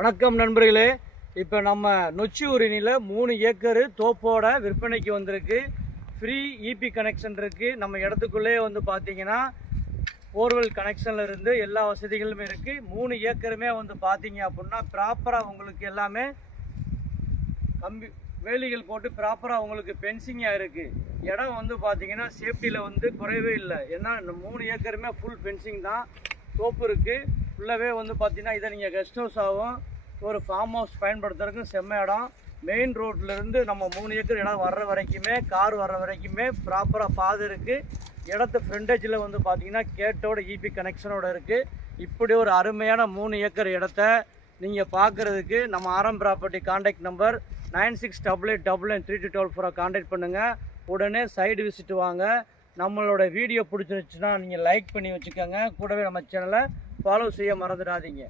வணக்கம் நண்பர்களே. இப்போ நம்ம நொச்சியூரினியில் 3 ஏக்கர் தோப்போட விற்பனைக்கு வந்திருக்கு. ஃப்ரீ இபி கனெக்ஷன் இருக்குது. நம்ம இடத்துக்குள்ளே வந்து பார்த்தீங்கன்னா போர்வெல் கனெக்ஷனில் இருந்து எல்லா வசதிகளுமே இருக்குது. 3 ஏக்கருமே வந்து பார்த்தீங்க அப்படின்னா ப்ராப்பராக உங்களுக்கு எல்லாமே வேலிகள் போட்டு ப்ராப்பராக உங்களுக்கு ஃபென்சிங்காக இருக்குது. இடம் வந்து பார்த்தீங்கன்னா சேஃப்டியில் வந்து குறைவே இல்லை. ஏன்னா இந்த 3 ஏக்கருமே ஃபுல் ஃபென்சிங் தான். தோப்பு இருக்குது ஃபுல்லாகவே வந்து பார்த்தீங்கன்னா இதை நீங்கள் கெஸ்ட் ஹவுஸ் ஆகும், ஒரு ஃபார்ம் ஹவுஸ் பயன்படுத்துறதுக்கு செம்ம இடம். மெயின் ரோட்லேருந்து நம்ம 3 ஏக்கர் இடம் வர்ற வரைக்குமே, கார் வர்ற வரைக்குமே ப்ராப்பராக பாதை இருக்குது. இடத்து ஃப்ரண்டேஜில் வந்து பார்த்தீங்கன்னா கேட்டோட இபி கனெக்ஷனோட இருக்குது. இப்படி ஒரு அருமையான 3 ஏக்கர் இடத்த நீங்கள் பார்க்குறதுக்கு நம்ம ஆரம் ப்ராப்பர்ட்டி கான்டாக்ட் நம்பர் 9688993212 கான்டாக்ட் பண்ணுங்கள். உடனே சைடு விசிட் வாங்க. நம்மளோட வீடியோ பிடிச்சிருச்சுன்னா நீங்கள் லைக் பண்ணி வச்சுக்கோங்க. கூடவே நம்ம சேனலை ஃபாலோ செய்ய மறந்துடாதீங்க.